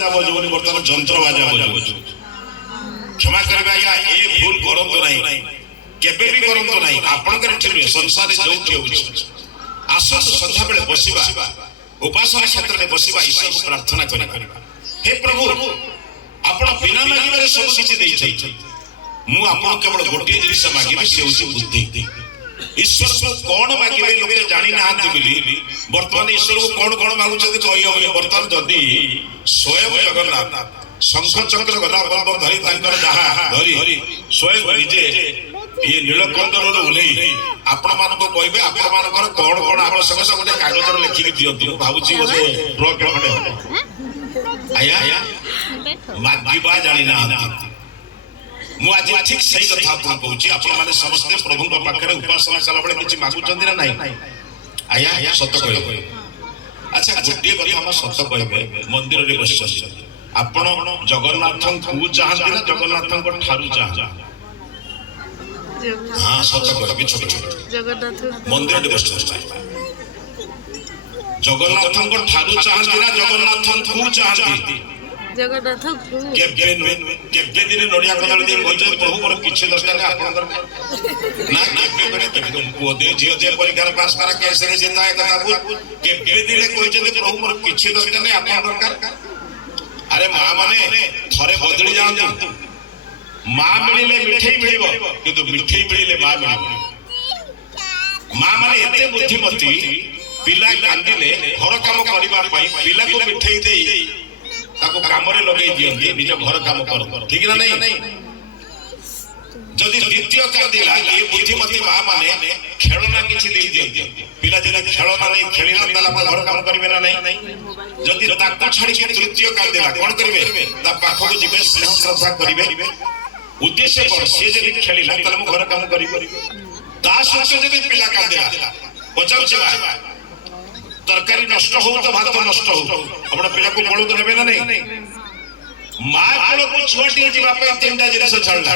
बजाबनी बर्तमान जंत्र बाजा बजाबुछु क्षमा करबे आज्ञा ए भूल करंतो नाही केबे भी करंतो नाही आपनकर ठिबे संसार जोउठी होउछ आसो संध्या बेले बसिबा उपासना क्षेत्र में बसिबा ईश्वर को प्रार्थना करिबा हे प्रभु आपण बिना मागिबारे सब किछि देइ छै मु आपण केवल गोटे जिनिस मागिबे से होउछ बुद्धि ईश्वर को कौन मागिबे लोके जानि नाहंती बिली वर्तमान ईश्वर को कौन कौन मागुछथि कहि होबे वर्तमान जदी स्वयं जगन्नाथ शंख चक्र गदा पद्म धरि तांकर जहा धरि स्वयं निजे ये नीलकंठर ओलेई आपण मान को कहबे आपण मानकर कौन कौन आवश्यकता गोटे कागज रे लिखि दियंतु भाबुची बोले प्रोग्राम खडे आया मागिबा जानि नाहंती मु आज ठीक सही कथा आपन कहूची आपण माने समस्त प्रभु को पाखरे उपासना कला बळे किछि मागुचंदी ना नाही आया सत्य कहबे अच्छा गोटे कथा हम सत्य कहबे मंदिर रे बसि आपण जगन्नाथ को चाहंती ना जगन्नाथ को ठारू चाहंती हां सत्य कहबे छोट छोट जगन्नाथ मंदिर रे बसि जगन्नाथ को ठारू चाहंती ना जगन्नाथ को चाहंती जगन्नाथ केबे दिन नडिया कदल दे कहै प्रभु मोर किछ दरकार आपन ना केबे करे केबे तुमको दे जियो जे परीक्षा पास करा कैसे रे जिंदा है कथा बुझ केबे दिन कहै प्रभु मोर किछ दरकार नै आपन दरकार अरे मां माने थरे बदली जांतु मां मिलिले मिठै मिलिबो किंतु मिठै मिलिले मां मिलिबो मां माने एते बुद्धिमती पिला कांदिले घर काम करिबा पई पिला को मिठै देई ताको काम रे लगेई दियंती निज घर काम कर ठीक ना नहीं जदि द्वितीय कांदिला ये बुद्धिमती मां माने खेलना किछि देई दियंती पिला जे खेलना नहीं खेलिला ताला घर काम करिवे ना नहीं जदि ताको छाडी के तृतीय कांदिला कोन करिवे ता पाखो को जिबे स्नेह श्रद्धा करिवे उद्देश्य पर से जे खेलिला ताला घर काम करिवे ता सत्य जदि पिला कांदिला बचाव सेवा तरकारी नष्ट हो तो भात नष्ट हो अपना पिला को बळो तो नेबे ना नहीं मां कोलो को छोटी जीवा पे तीनटा जिनिस छाडला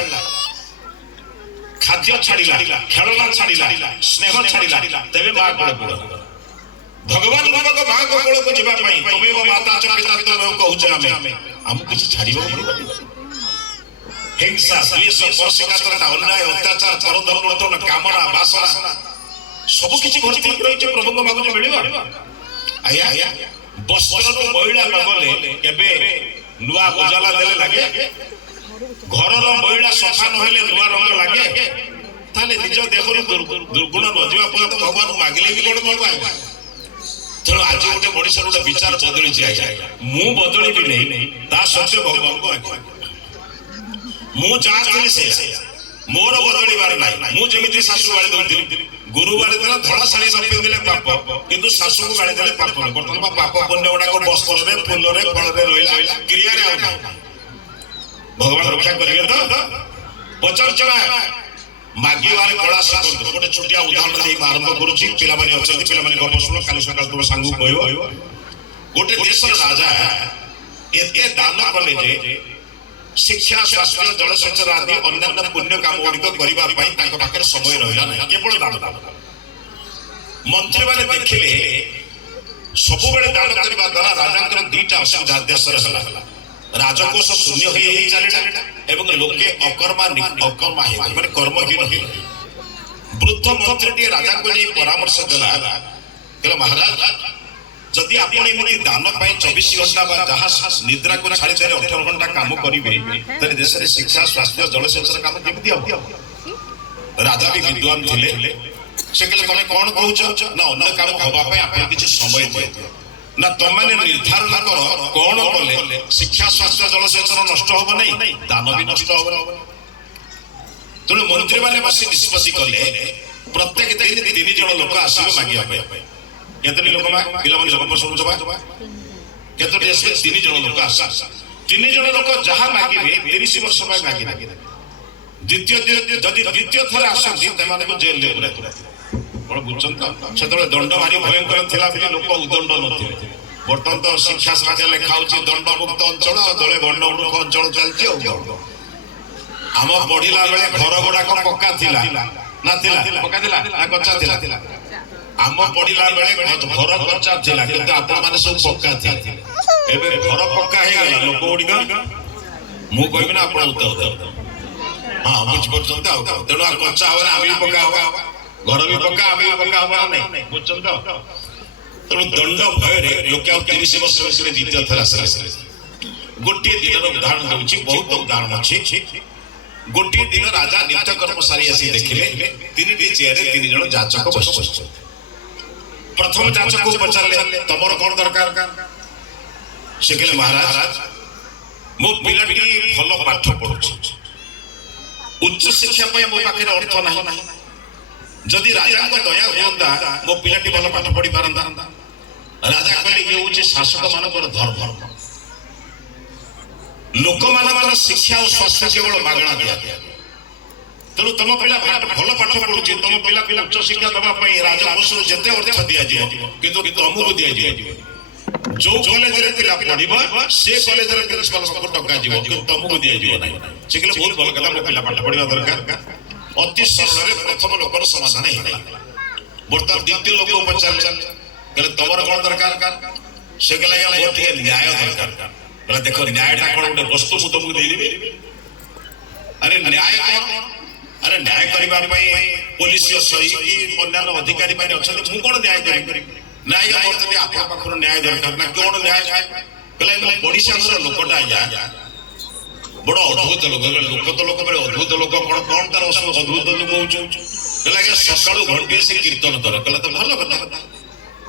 खाद्य छाडिला खेलना छाडिला स्नेह छाडिला तबे मां कोलो भगवान बाबा को मां को कोलो को जीवा पई तमे वो माता च पिता तो कहउछ हमें हम कुछ छाडिबो हिंसा द्वेष परसिकातरता अन्याय अत्याचार परदर्पण कामना वासना सब किछि भर्ती रही छै प्रभु को मागु मिलिबो आया वस्त्र तो महिला लगले केबे नुआ उजाला देले लागे घर रो महिला सफा न होले नुआ रंग लागे ताले निज देहरु दुर्गुण न जीवा पर भगवान मागिले भी कोन मागवा चलो आज गोटे मनुष्य रो विचार बदली छै मु बदली भी नहीं ता सत्य भगवान को आगे मु जाचली से मोर बदली बार नाही मु जेमिति सासु वाले दोंती गुरुवार दिन धड़ा साड़ी न पिंदिले पाप किंतु सासु को गाड़ी देले पाप वर्तमान पाप पुण्य गुडा को वस्त्र रे फूल रे फल रे रहिला क्रिया रे आ भगवान रक्षा करिवे तो पचर चला मागी वाले कला से गोटे छोटिया उदाहरण दे आरंभ करूची पिला माने अछंती पिला माने गप सुनो काली सकाल तुम सांगू कहयो गोटे देश राजा एते दान कले जे शिक्षा शास्त्र जलसेचन आदि अन्य पुण्य काम गुड़िक करने समय रहा ना केवल दान मंत्री मैंने देखिले सब दान करने द्वारा राजा दीटा असुविधा देश राजकोष शून्य चलला लोके अकर्मा माने कर्महीन वृद्ध मंत्री राजा को परामर्श देला महाराज जदि आपण एमती दान पाई 24 घंटा बा जहां निद्रा को छाड़ी दे 18 घंटा काम करिवे तले देश रे शिक्षा स्वास्थ्य जलसेचन काम केमति हो राजा भी विद्वान थिले से कहले तमे कोन कहउछ ना अन्य काम होबा पाई आपण किछ समय दियो ना तमाने निर्धारण कर कोन बोले शिक्षा स्वास्थ्य जलसेचन नष्ट होबो नहीं दान भी नष्ट होबो तने मंत्री माने बसी निष्पत्ति करले प्रत्येक दिन 3 जण लोक आसीबे मागिया पाई केतनी लोक पिला माने गप सुनु जबा केतनी एसे 3 जण लोक आसा 3 जण लोक जहा मागिबे 30 वर्ष पाई मागिबे द्वितीय थर आसंती तमाने को जेल ले पुरा कोन बुझछन त सेतले दंड भारी भयंकर थिला बिना लोक उदंड नथिले वर्तमान तो शिक्षा समाज लेखाउची दंड मुक्त अंचल दले गंड मुक्त अंचल चलची आम पढ़िला बेले घर गुडा को पक्का थिला ना थिला पक्का थिला ना कच्चा थिला आम पढ़िला बेले घर कच्चा थिला किंतु आपण माने सब पक्का थिला एबे घर पक्का हे गला गुड़िक मु कहबी ना आप उत्तर देव हाँ बुझीपार तेणु कच्चा हम आम भी पका घर भी पका आम भी पका हम ना बुझे तेणु दंड भय लोक 30 वर्ष विषय द्वितीय थर आसले गोटे दिन उदाहरण दूसरी बहुत उदाहरण अच्छी गोटे दिन राजा नित्यकर्म सारी आसी देखिले 3टी चेयर 3 जन जाचक बस प्रथम जाचक को पचारे तुमर कौन दरकार से कहले महाराज मो पिलाटी भल पाठ पढ़ुछ उच्च शिक्षा मो पाखे अर्थ ना जदि राजा दया हुआ मो पिलाटी भल पाठ पढ़ी पारंता राजा कहले ये हूँ शासक मान धर्म लोक मान शिक्षा और स्वास्थ्य केवल मागणा दिया तेणु तुम पिला भल पाठ पढ़ुची तुम पिला उच्च शिक्षा देवाई राजकोष जिते अर्थ दि तुमको दि जो कॉलेज रे पिला पढ़िबो से कॉलेज रे प्रिंसिपल सबको टका जीवो कि तुमको दिया जीवो नहीं सिखले बहुत भल कथा पिला पाठ पढ़िबा दरकार अति सरल रे प्रथम लोकर समाधान हे बर्तमान द्वितीय लोक उपचार कहले तमर कोन दरकार से कहले या मोर के न्याय दरकार कहले देखो न्यायटा कोन उठे वस्तु मु तुमको दे देबी अरे न्याय कोन अरे न्याय करबा पई पुलिस सही कि अन्य अधिकारी माने अछन मु कोन न्याय करी न्याय करते आप पाखर न्याय दरकार ना कौन न्याय कहले मो ओडिसा घर लोकटा या बड़ अद्भुत लोक तो लोक बड़े अद्भुत लोक कौन तार अद्भुत लोक होउछ कहले सकाळु घंटे से कीर्तन कर कहले तो भलो कथा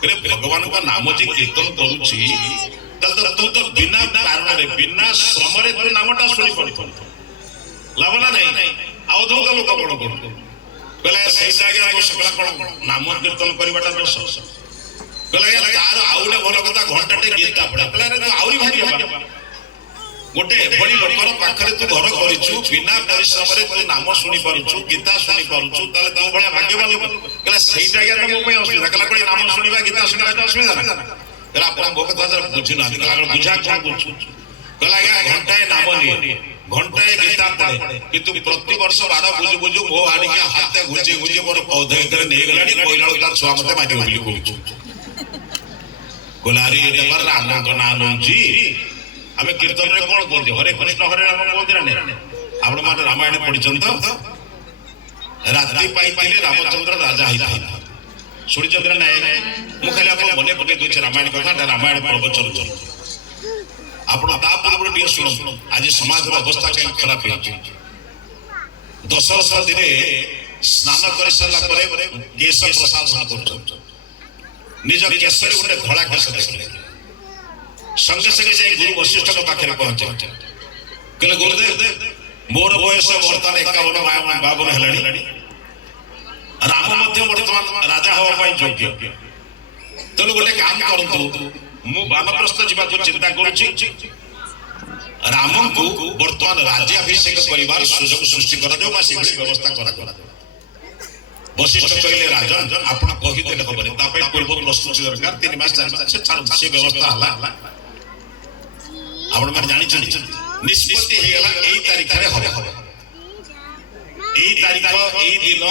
रे भगवान का नाम जे कीर्तन करूची तल तो तो बिना कारण रे बिना श्रम रे तो नामटा सुनी पड़तो लाभ ना नहीं अद्भुत लोक कोन कोन कहले से जागा को सकला कोन नाम कीर्तन करबाटा दोष कहला तार आउले भल कथा घंटाटे गीता पड़ा कहला आउरी भारी गोटे एभली लोकर पाखरे तू घर करिछु बिना परिश्रम रे तू नाम सुनी पारुछु गीता सुनी पारुछु ताले तो भले भाग्यवान लोक कहला सेइटा या तो मो पे असुविधा कहला कोई नाम सुनिबा गीता सुनिबा तो असुविधा ना कहला अपन भोक था जरा बुझी ना कहला बुझा कोन बुझु कहला या घंटाए नाम नि घंटाए गीता पढ़े किंतु प्रति वर्ष 12 बुझु बुझु मो आनी के हाथे गुजे गुजे मोर पौधे इधर नै गलानी कोइला तार छुआ मते माटी बोली कहू गोलारी नंबर राम का नाम जी हमें कीर्तन रे कोन कहते हरे कृष्ण हरे राम कहते ना आपण माने रामायण पढिछन तो रात्रि पाइतिले रामचंद्र राजा हिता सुनिचंद्र नाय मु खाली आपण मने पके दुछ रामायण कथा रामायण प्रवचन चल आपण ता पूर्व टिके सुनो आज समाज रो अवस्था के खराब है दशरथ दिने स्नान कर सरला परे केश प्रसाद करछन निज केसर गोटे धड़ा केस देखले संगे संगे जाई गुरु वशिष्ठ के पाखे पहुंचे कहले गुरुदेव मोर बयस वर्तमान 51 हेलानी राम मध्य वर्तमान राजा हवा पाई योग्य तेणु गोटे काम करतु मु वानप्रस्थ जीवा को चिंता करूची राम को वर्तमान राज्याभिषेक परिवार सुযোগ सृष्टि कर दो मासी व्यवस्था करा वशिष्ठ कहले राजन आपण कहिदेले खबर तापे पूर्व प्रस्तुति दरकार 3 मास 4 मास से व्यवस्था हला आपण माने जानि छथि निष्पत्ति हे गला एई तारीख रे हो एई तारीख एई दिन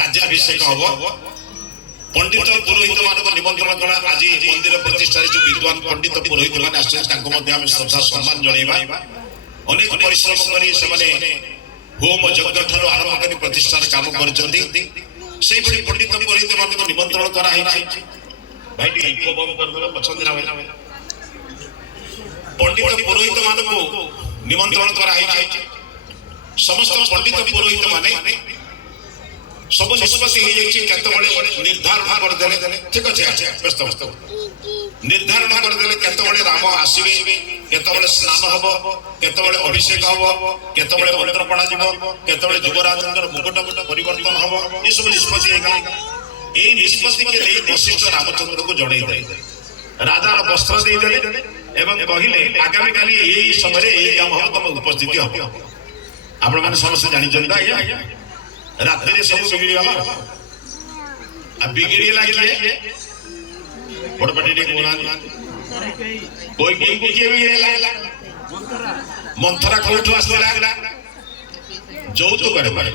राज्याभिषेक हो पंडित पुरोहित मान निमंत्रण करा आज मंदिर प्रतिष्ठा रे जो विद्वान पंडित पुरोहित मान आछन तांको मध्ये हम श्रद्धा सम्मान जणैबा अनेक परिश्रम करी से माने होम यज्ञ ठारो आरंभ करी प्रतिष्ठान काम करचंती सेई बड़ी पंडित पुरोहित मान को निमंत्रण करा है भाई टी इको बम कर दो पसंद ना होइला पंडित पुरोहित मान को निमंत्रण करा है समस्त पंडित पुरोहित माने सब निष्पत्ति हो जाई केते बळे निर्धारण कर देले ठीक अछि व्यस्त व्यस्त निर्धारण कर देले केते बळे राम आसीबे केते बळे स्नान हबो केते बळे अभिषेक हबो केते बळे मंत्र पढ़ा जिवो केते बळे युवराजंकर मुकुट परिवर्तन हबो ए सब निष्पत्ति हे गला ए निष्पत्ति के लिए वशिष्ठ रामचंद्र को जणै दे राजा वस्त्र दे देले एवं कहिले आगामी काली एई समय रे एई काम हम तुम उपस्थिति हबो आपण माने समस्त जानि जंदा या रात्रि रे सब बिगड़ी गला अब बिगड़ी लागिले बड़पटी रे कोना कोई कोई को के भी लागला मंथरा कोठो आसला जौतु करे मारे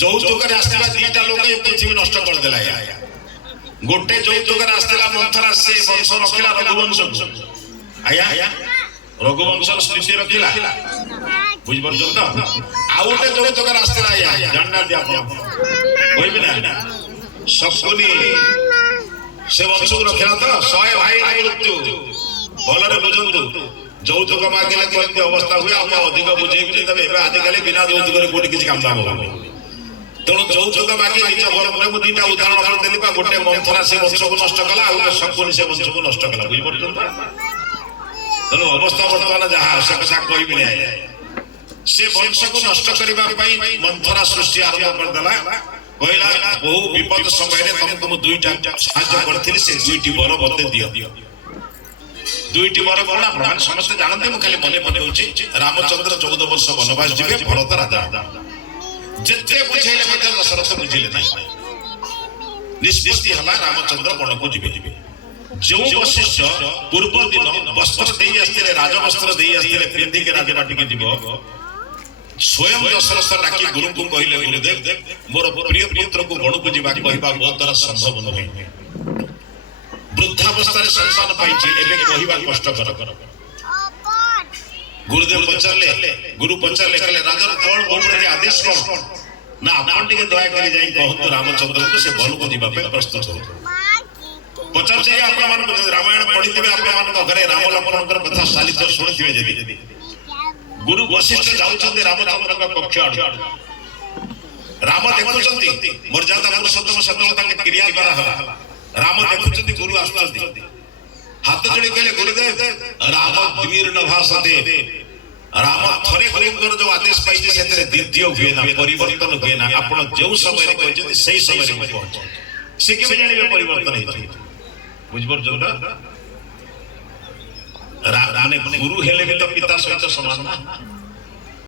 जौतु करे आसला दीटा लोक ए पृथ्वी नष्ट कर देला या गोटे जौतु करे आसला मंथरा से वंश रखिला रघुवंश ଆଜ୍ଞା ରଘୁବଂଶର ସ୍ମୃତି ରଖିଲା ବୁଝିପାରୁଛନ୍ତି ତ। ଆଉ ଗୋଟେ ଯୌତୁକରେ ଆସିଥିଲା ଆଜ୍ଞା ଜାଣିନାହାନ୍ତି ଆପଣ କହିବି ନା ସକୁନି ସେ ବଂଶକୁ ରଖିଲା ତ 100 ଭାଇ ମୃତ୍ୟୁ ଭଲରେ ବୁଝନ୍ତୁ। ଯୌତୁକ ମାଗିଲେ କେମିତି ଅବସ୍ଥା ହୁଏ ଆମେ ଅଧିକ ବୁଝେଇବି ତେବେ ଏବେ ଆଜିକାଲି ବିନା ଯୌତୁକରେ କୋଉଠି କିଛି କାମ ହବ। ତେଣୁ ଯୌତୁକ ମାଗି ନିଜ ଘର ପରେ ମୁଁ ଦିଟା ଉଦାହରଣ କରିଦେଲି ବା ଗୋଟେ ମନ୍ଥରା ସେ ବଂଶକୁ ନଷ୍ଟ କଲା ଆଉ ଗୋଟେ ସକୁନି ସେ ବଂଶକୁ ନଷ୍ଟ କଲା ବୁଝିପାରୁଛନ୍ତି। ତେଣୁ ଅବସ୍ଥା ବର୍ତ୍ତମାନ ଯାହା ସେ କଥା କହିବି ନାହିଁ। ସେ ବଂଶକୁ ନଷ୍ଟ କରିବା ପାଇଁ ମନ୍ଥରା ସୃଷ୍ଟି ଆରମ୍ଭ କରିଦେଲା କହିଲା ବହୁ ବିପଦ ସମୟରେ ତମକୁ ମୁଁ ଦୁଇଟା ସାହାଯ୍ୟ କରିଥିଲି ସେ ଦୁଇଟି ବର ମତେ ଦିଅ। ଦୁଇଟି ବର କଣ ଆପଣମାନେ ସମସ୍ତେ ଜାଣନ୍ତି ମୁଁ ଖାଲି ମନେ ପକାଉଛି। ରାମଚନ୍ଦ୍ର 14 ବର୍ଷ ବନବାସ ଯିବେ ଭରତ ରାଜା ଯେତେ ବୁଝେଇଲେ ମଧ୍ୟ ଦଶରଥ ବୁଝିଲେ ନାହିଁ। ନିଷ୍ପତ୍ତି ହେଲା ରାମଚନ୍ଦ୍ର ବନକୁ ଯିବେ। ଯେଉଁ ବଶିଷ୍ଠ ପୂର୍ବ ଦିନ ବସ୍ତ୍ର ଦେଇ ଆସିଥିଲେ ରାଜବସ୍ତ୍ର ଦେଇ ଆସିଥିଲେ ପିନ୍ଧିକି ରାଜବାଟିକି ଯିବ ସ୍ୱୟଂ ଦଶରଥ ଡାକି ଗୁରୁଙ୍କୁ କହିଲେ ଗୁରୁଦେବ ମୋର ପ୍ରିୟ ପୁତ୍ରକୁ ବଣକୁ ଯିବା କହିବା ମୋ ଦ୍ୱାରା ସମ୍ଭବ ନୁହେଁ। ବୃଦ୍ଧାବସ୍ଥାରେ ସନ୍ତାନ ପାଇଛି ଏବେ କହିବା କଷ୍ଟକର। ଗୁରୁଦେବ ପଚାରିଲେ ଗୁରୁ ପଚାରିଲେ କହିଲେ ରାଜା କଣ କହୁଛନ୍ତି ଆଦେଶ କଣ ନା ଆପଣ ଟିକେ ଦୟାକରି ଯାଇ କହନ୍ତୁ ରାମଚନ୍ଦ୍ରଙ୍କୁ ସେ ବନକୁ ଯିବା ପାଇଁ ପ୍ରସ୍ତୁତ ହଉ। ପଚାରୁଛି ଆପଣମାନଙ୍କୁ ଯଦି ରାମାୟଣ ପଢିଥିବେ ଆପଣମାନଙ୍କ ଘରେ ରାମ ଲକ୍ଷ୍ମଣଙ୍କର କଥା ସାଲିତ ଶୁଣିଥିବେ ଯଦି ଗୁରୁ ବଶିଷ୍ଠ ଯାଉଛନ୍ତି ରାମଚନ୍ଦ୍ରଙ୍କ କକ୍ଷ ଆଡକୁ। ରାମ ଦେଖୁଛନ୍ତି ମର୍ଯ୍ୟାଦା ପୁରୁଷୋତ୍ତମ ସେତେବେଳେ ତାଙ୍କ କ୍ରିୟା କରାହେଲା। ରାମ ଦେଖୁଛନ୍ତି ଗୁରୁ ଆସୁଛନ୍ତି ହାତ ଯୋଡି କହିଲେ ଗୁରୁଦେବ ରାମ ଦ୍ୱୀର୍ଣ୍ଣ ଭାଷତେ ରାମ ଥରେ ଗୁରୁଙ୍କର ଯୋଉ ଆଦେଶ ପାଇছে ସେଥିରେ ଦ୍ୱିତୀୟ ହୁଏ ନା ପରିବର୍ତ୍ତନ ହୁଏ ନା। ଆପଣ ଯେଉଁ ସମୟରେ କହିଛନ୍ତି ସେଇ ସମୟରେ ମୁଁ ପହଞ୍ଚ ସେ କେବେ ଜାଣିବେ ପରିବର୍ତ୍ତନ ହେଇଛି ବୁଝିପାରୁଛନ୍ତି ନା। ଗୁରୁ ହେଲେ ବି ତ ପିତା ସହିତ ସମାନ ନା।